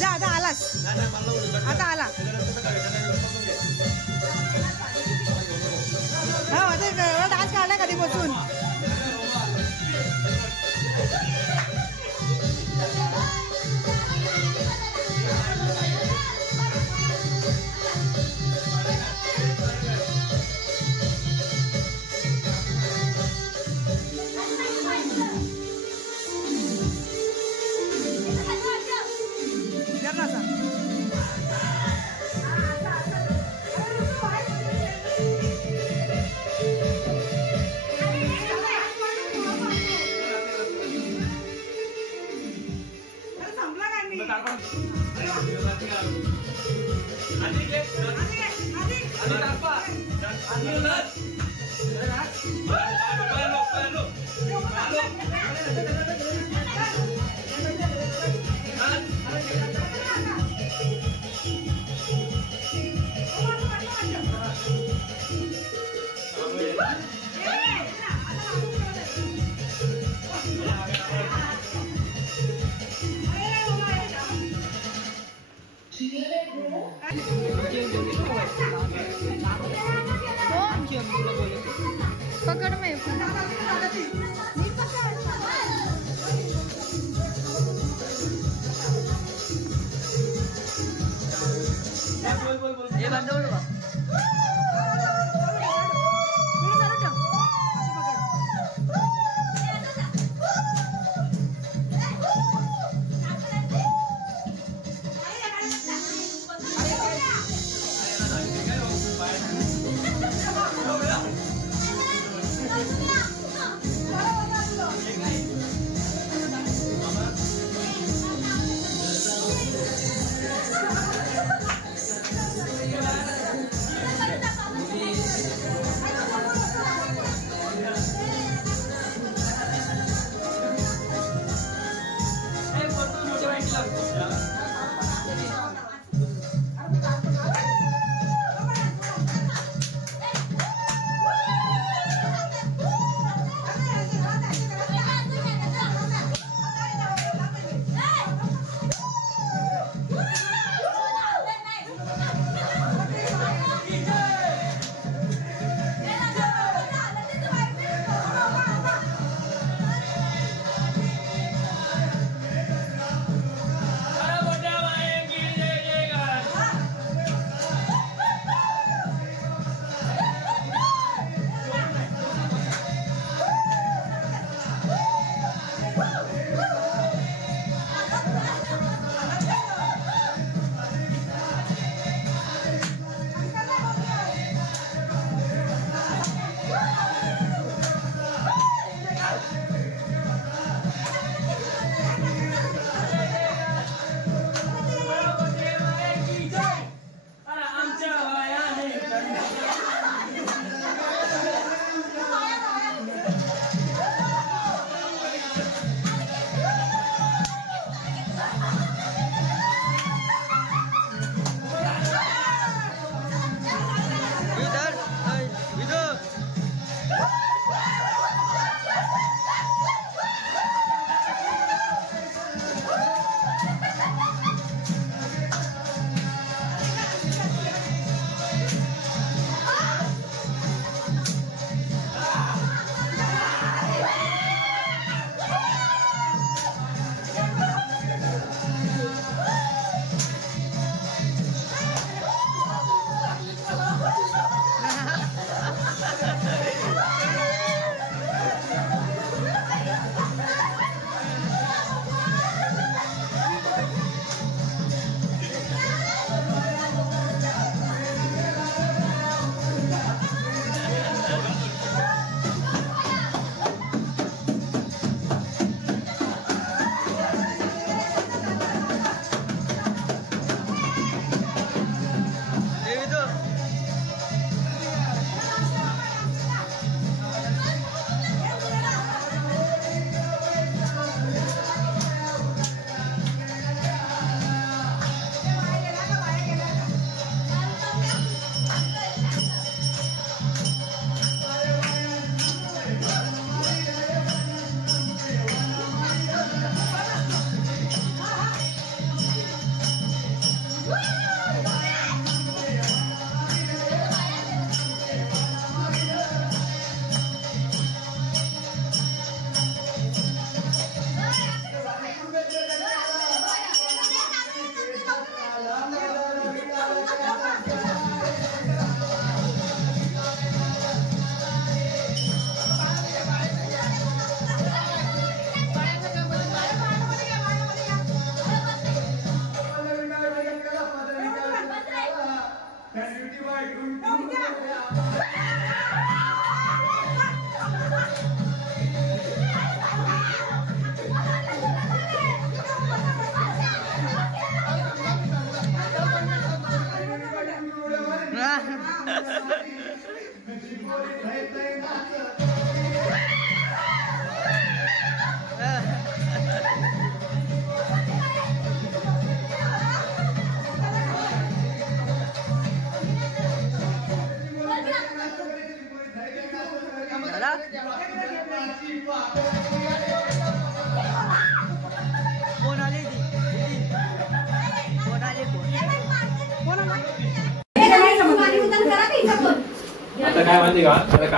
जा आता आलास आता आला हा डान्स काढला कधीपासून पकड़ में ये बंद हो गया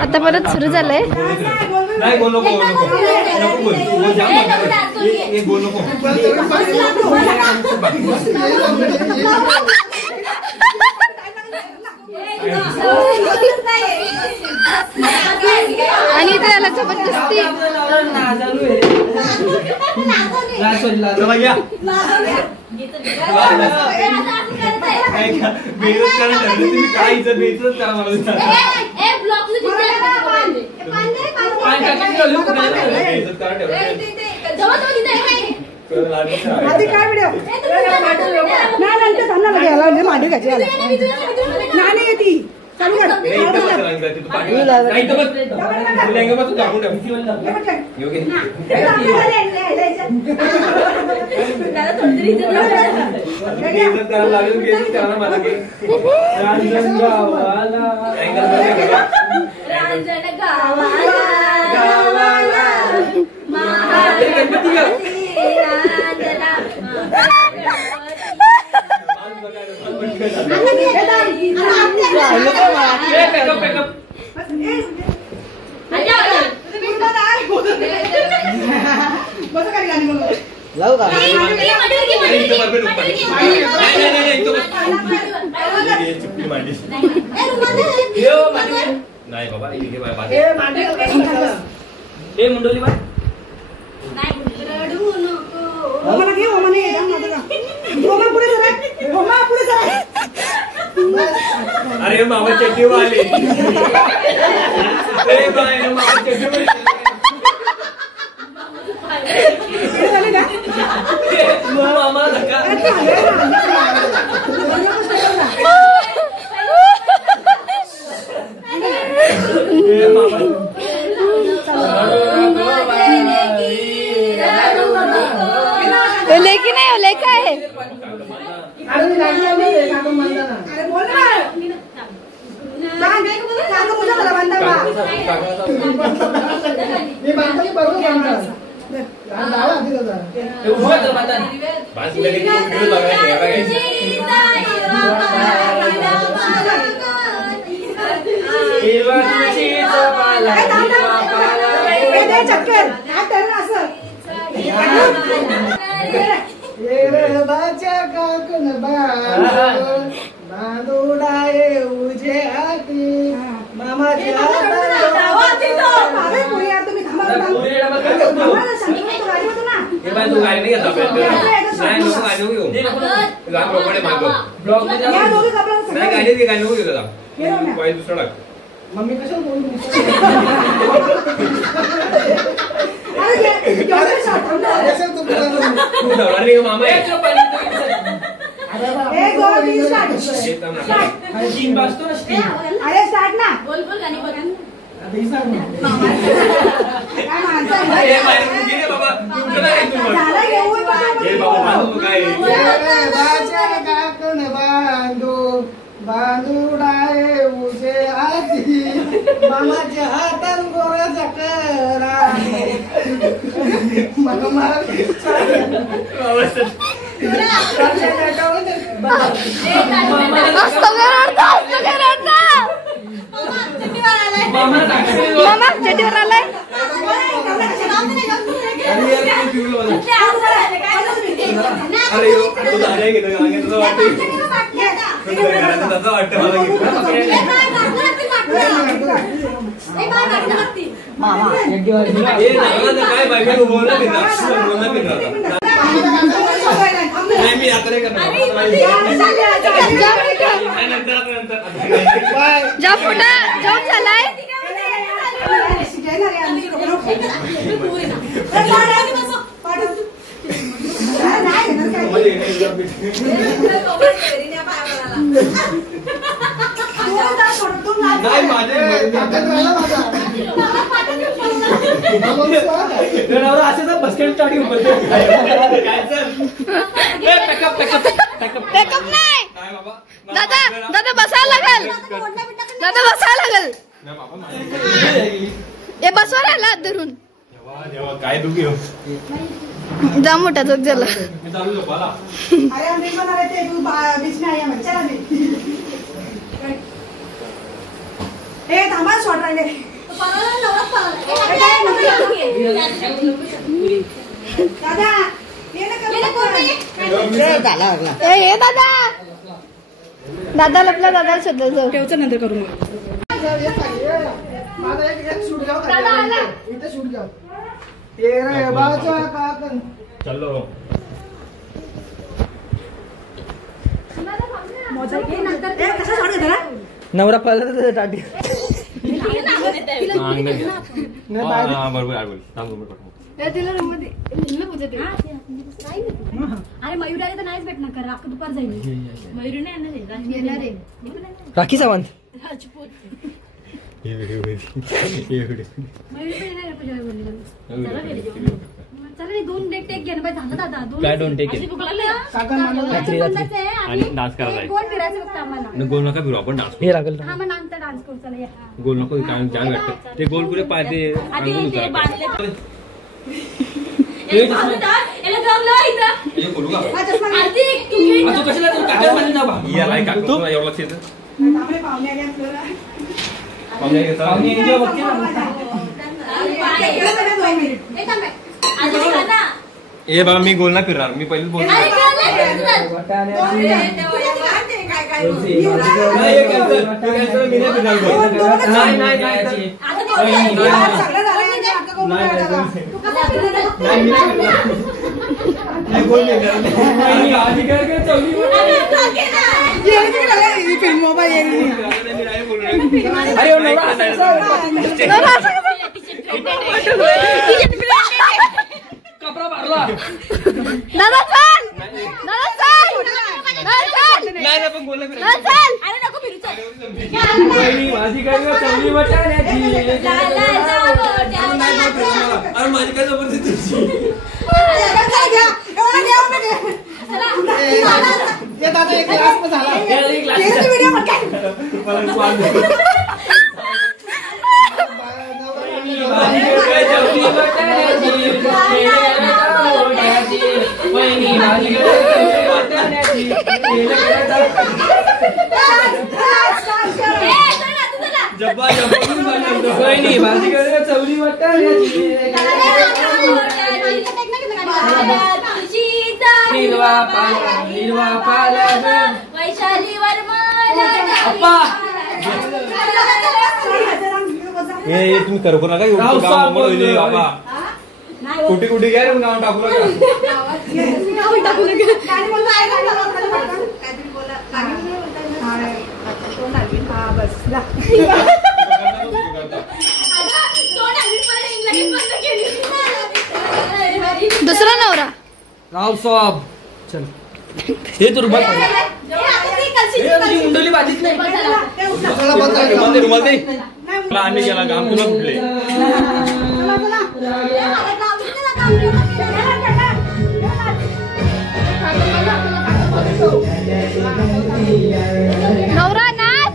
आता परत सुरू झालंय. नाही बोल नको नको बोल बोल जाम एक बोल नको. आणि त्याला जबरदस्ती काय इज्जत बेइज्जत करा मला इज्जत करा आधी काय व्हिडिओ नाही नंतर त्यांना घ्यायला मांडी घ्यायची नाही येते चालू कर लावू का नाही बाबा मुंडोली बाय अरे मामा चड्डी वाले अरे मामा चड्डी मामा धक्का लेकी नाही ओले काय चक्कर बांधुडाए उजे आती मामा तू गाडी नाही घेतला नाही नको गाडी नको घेऊ गाडी प्रॉपर्टी मागव ब्लॉग मध्ये नाही गाडी नको घेऊ दादा पाय दुसरा टाक मम्मी कशाला बोलू अरे मामा तीन वाजतो ना अरे स्टार्ट ना बोल बोल गाणी बघ बांधुडाए उजे आती मामाच्या हातात गोळा चकरा मामा चटीवर आलाय काय बायका बोलणार मी आता नाही करणार जा पुन्हा जाऊन झालाय नाही माझे असे तर बसकेट स्टार्टिंग पॅकअप नाही दादा दादा बसायला लागल दादा बसायला लागल हे बसवा राहिला हात धरून काय दुखी जा मोठा जोक झाला मी चालू झोपाला अरे हम नहीं बना रहे थे तू बीच में आया मैं चला नहीं ए थांबा शॉट राहिले दादा ये ना कर ए दादा दादा लपला दादा शोधलं जाऊ ठेवचं नंतर करू माझा एक शूट जाऊ इथे शूट जाऊ तेरे बाजू का चलो कसा शॉट घेतला नवरा पळला टाटी बरोबर अरे मयूर आले तर नाहीच भेटणार कारण अख्खं दुपार जाईल मयूर नाही येणार आहे राखी सावंत राजपूत मयूर पण येणार आहे पूजा बोलली चला नाही 2 टेक घे ना बाई झालं दादा 2 काय 2 टेक अशी भूक लागली रात्री आणि डान्स करायला आहे. गोल फिरायचं फक्त आम्हाला गोल नका फिरू आपण डान्स हे लागल हा मग नंतर डान्स करू चला या गोल नको काय जाम वाटतं ते गोल पुरे पाय आधी ते बांधले हे याला जाम ना इथं बोलू का आधी तुम्ही तू कशाला काका मध्ये ना बा याला काय काढतो तुला एवढं लक्ष येतं थांबले पाहुणे आले आपल्याला पाहुणे घेता पाहुणे एन्जॉय बघते ए थांब आधी खा ना ए बाबा मी गोल ना फिरणार मी पहिलेच बोलतो अरे काय नाही नाही नाही कपडा भरला दादा चाल दादा चाल दादा चाल नाही पण गोल दादा चाल अरे नको फिरू चल माझी काय चवली वाटाण्याची अरे माझी काय जबरदस्ती दादा एक ग्लास पण झाला जब्बा भाजी चवली वाटाण्याची हिरवा पाला वैशाली वर्मा हे तुम्ही करू नका एवढं काम होईल बाबा कुठे कुठे घ्या रे नाव टाकू दुसरा नवरा राव साहेब चल हे तर रुमाल मुंडली भाजीच नाही रुमाल दे आम्ही गेला काम तुला कुठले नवरा नाच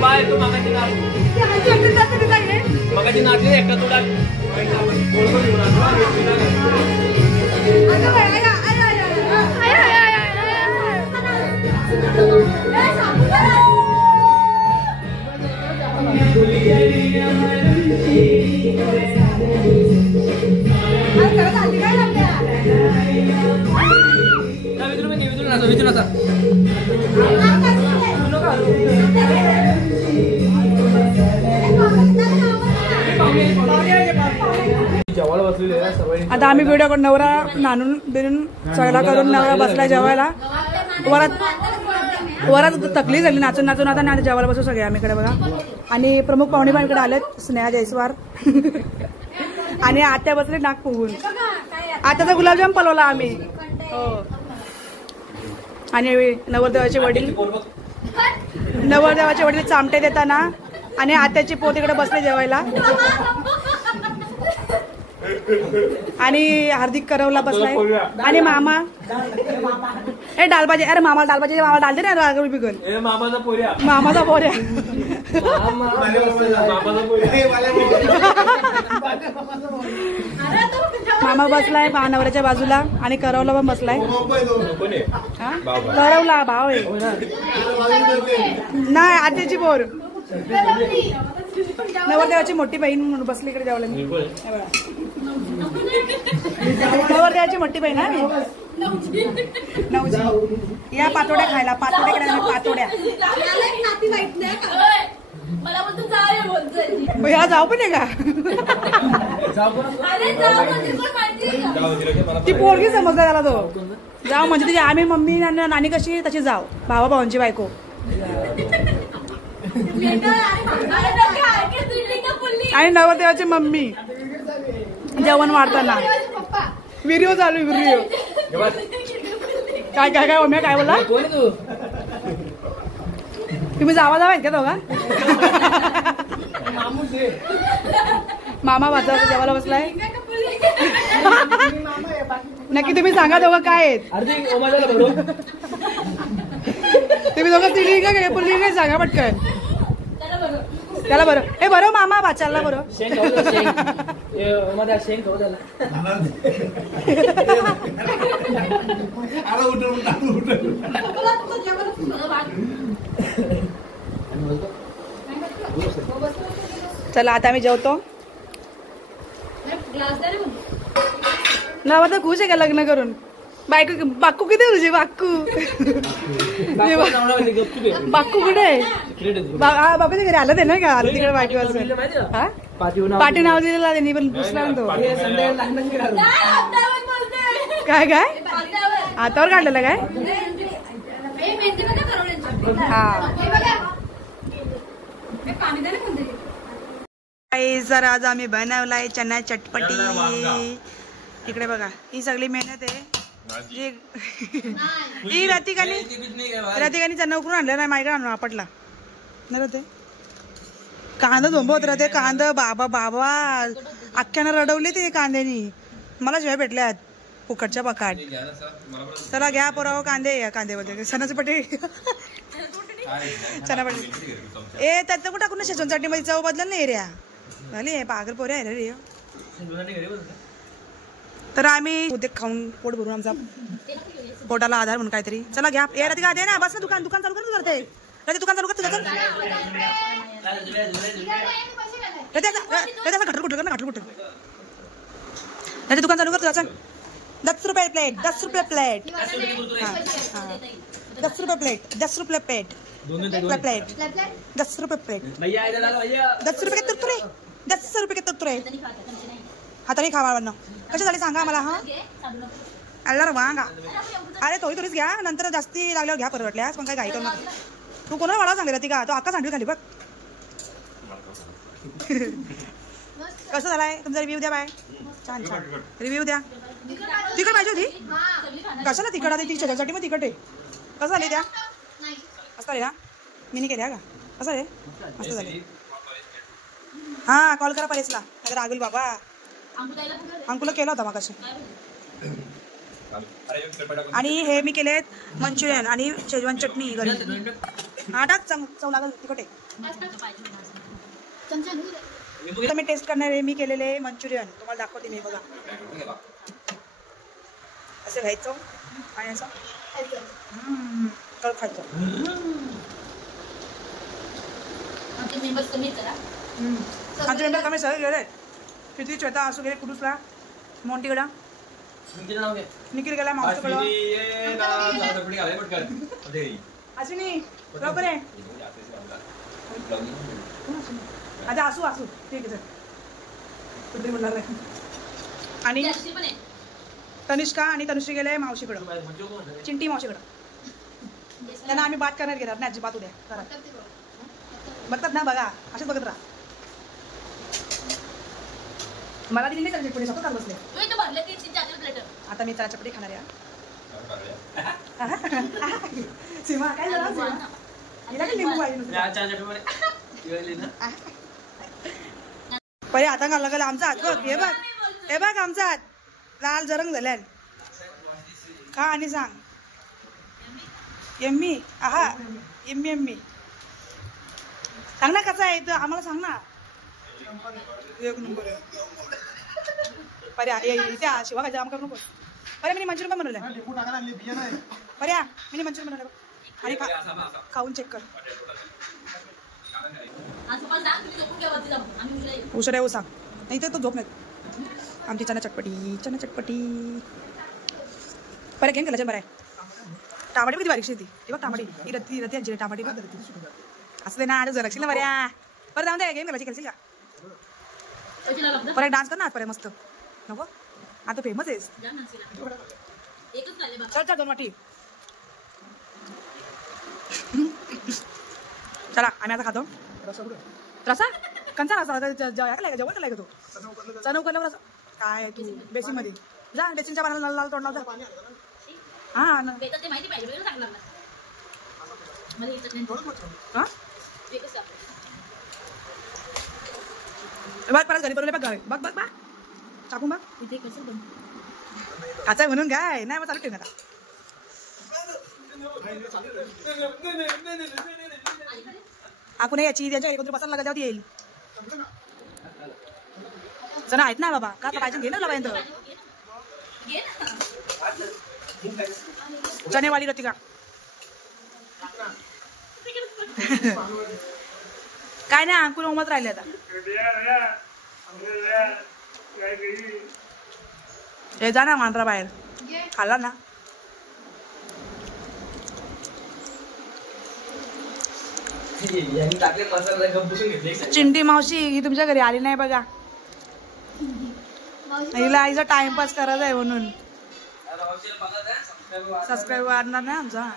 बाय तू मगाची नाचली एकटा तुला आता आम्ही व्हिडिओ करून नवरा नानून बिरून सगळा करून नवरा बसला जेवायला. वरात तकलीफ झाली नाचून नाचून. आता आणि जेवायला बसू सगळे आम्ही इकडे बघा. आणि प्रमुख पाहुणे पण इकडे आलेत, स्नेहा जयस्वार आणि आत्या बसले नाक फुगून. आत्याचा गुलाबजाम पलवला आम्ही. हो. आणि नवरदेवाचे वडील चामटे देताना आणि आत्याची पोत इकडे बसले जेवायला. आणि हार्दिक करवला बसलाय आणि मामा हे डालबाजी. अरे मामा डालबाजी डाल दे ना बिगन. मामाचा पोऱ्या मामा बसलाय नवऱ्याच्या बाजूला आणि करवला पण बसलाय. करवला भाव आहे नाही आत्याची पोर. नवरदेवाची मोठी बहीण बसली इकडे जेवायला. नवरदेवाची मोठी बहीण आहे नवजी. या पातोड्या खायला. पातोड्या ह्या जाऊ पण आहे का? ती पोरगी समजला त्याला तो. जाऊ म्हणजे तिची आम्ही मम्मी नानी कशी तशी जाऊ. भावा भावांची बायको. आणि नवरदेवाची मम्मी जेवण वाढताना व्हिडिओ चालू. व्हिडिओ काय काय काय ओम्या काय बोला? तुम्ही जावा आहेत का दोघा? मामा वाजवा जेवायला बसलाय. नक्की तुम्ही सांगा दोघं काय आहेत. तुम्ही दोघं तिली का पुली काय सांगा पटकन. त्याला बरं हे बरं मामा वाचायला बरं. चला आता आम्ही जेवतो. ना आता खुश आहे का लग्न करून? बायको बाक्कू किती तुझी? बाक्कू बाक्कू कुठे आहे? बाबाच्या घरी आलं ते ना का? आलं तिकडे बायको पाटी नाव दिलेला त्यांनी पण पुसला तो. काय काय हातावर काढलेलं काय? हा जर आज आम्ही बनवलाय चना चटपटी. इकडे बघा ही सगळी मेहनत आहे. ही रतिकानी चना उकरून आणलं नाही माझ्याकडे आणून आपटला नाही ते. कांदा झोंबवत राहते. कांदा बाबा बाबा अख्ख्यानं रडवले ते कांद्यानी. मला शिवाय भेटल्यात फुकटच्या पकाट. चला घ्या पोराव कांदे. कांद्यामध्ये चनाचपटी चनापटी ए त्यात कुठं टाकून शेजवान चटणीमध्ये चव बदल नाही रे. झाली आहे पागल पोरे आहे रे. तर आम्ही उद्या खाऊन पोट भरून आमचा पोटाला आधार म्हणून काहीतरी. चला घ्या ए रतिका दे ना बस ना. दुकान चालू कर. करते रती दुकान चालू कर तुझं. चल घटर कुठं कर ना. घटर कुठं रती दुकान चालू कर तुझा. चल 10 रुपये प्लेट. 10 रुपये प्लेट. 10 रुपये प्लेट. 10 रुपये प्लेट. 10 रुपये प्लेट. 10 रुपये के तुरतुरे. 10 रुपये के तुरतुरे. हाताने खावा बनणं कशा झाली सांगा मला. हा अल्ला वांगा. अरे थोडीच घ्या नंतर जास्ती लागल्यावर घ्या परवडल्यास. पण काय घाई करू नका. तू कोणाला वाढा सांगली रती का? तो अक्का सांडवी खाली बघ. कसं झालाय तुमचा रिव्ह्यू द्या. बाय छान छान रिव्ह्यू द्या. तिखट पाहिजे होती. कशाला तिखट आली? ती त्याच्यासाठी मग तिखट आहे. कसं झाली द्या? असं आली ना मी केल्या का? असं रे मस्त झाली. हा कॉल करा परेशला. नाही रागुल बाबा अंकुला केला होता मग कशी. आणि हे मी केलेत मंचुरियन आणि शेजवान चटणी घरी. हा टाक चव लागल तिखट आहे. मी टेस्ट करणार आहे. मी केलेले मंचुरियन तुम्हाला दाखवते मी. बघा असं घ्यायचं आणि असं खायचं. आमचे मेंबर कमी सगळे गेले. किती श्वेता असू गेले कुठूसला मोंटीकडा निखिल गेला मावशीकडं. अश्विनी लवकर आहे. अच्छा असू असू ठीक आहे कुठे बोलणार आहे. आणि तनिष्का आणि तनुश्री गेले मावशीकडं, चिंटी मावशीकडं. त्यांना आम्ही बात करणार घेणार नाही अजिबात. उद्या करा बघतात ना, बघा असेच बघत राहा. मला दिली नाही चटपटी स्वतः खात बसले. आता मी त्याला चटपटी खाणार आहे. सीमा काय झालं सीमा? हिला काय लिंबू पाहिजे पहिले आता घालला गेला आमचा हात बघ. हे बघ हे बघ आमचा हात लाल जरंग झाल्या. खा आणि सांग यम्मी. आहा यम्मी यम्मी. सांग ना कसा आहे तर आम्हाला सांग ना. एक नंबर आहे. पर्या इथे शिवा काय जाम करू नको. पर्या मी मंचुरियन पण बनवलं. पर्या मी मंचुरियन बनवलं आणि खाऊन चेक कर. उशिरा येऊ सांग नाही तर तो झोप नाही. आमची चना चटपटी चना चटपटी. पर्या घेऊन केला बरं आहे. टमाटे किती बारीकशी ती ती बघ. टमाटे ही रत्ती रत्ती आणची टमाटे बघ. असं दे ना आज जराशील ना बऱ्या. बरं जाऊन द्या गेम करायची खेळशील का. परत डान्स कर ना आज पर्या मस्त नको. आता फेमस आहेस. चल चल 2 वाटी. चला आम्ही आता खातो. रसा कंचा रसा जेवण का तो चणा उकडल्यावर रसा काय तू बेसिन मध्ये जा. बेसिनच्या पाण्याला लाल लाल तोंडावर जा. हा ना बघ परत घरी बनवले बघ. बघ बघ बघ टाकून बघ काचा म्हणून काय नाही मग चालू ठेव. आपण याची त्यांच्या कोणतरी बसायला लागत जाऊ येईल. जण आहेत ना बाबा का पाहिजे घे ना पर्यंत. चनेवाली रती का काय नाही अंकुर उमत राहिले आता. हे जा ना मांढरा बाहेर खाल्ला ना. चिंटी मावशी ही तुमच्या घरी आली नाही बघा. हिला आईचा टाइमपास करायचा आहे म्हणून सबस्क्राईब वाढणार नाही आमचा.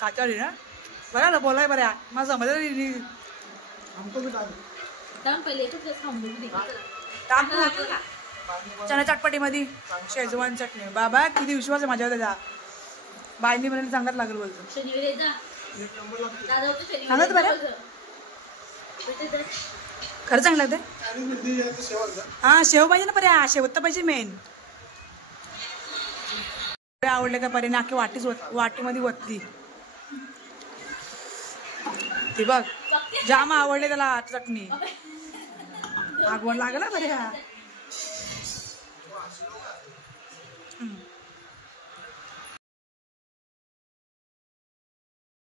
काचाळी ना बरं ना बोलाय बऱ्या मला समज. चना चटपटी मध्ये शेजवान चटणी. बाबा किती विश्वास आहे माझ्यावर त्याचा. बायनी म्हणाले चांगलाच लागेल बोलतो. सांगत बरं खरं चांगलं लागते. हा शेव पाहिजे ना पर्या. शेवत तर पाहिजे मेन. आवडले का पर्याने अख्खी वाटीमध्ये वतली ती बघ. जाम आवडले त्याला चटणी. आगवण लागला पर्या.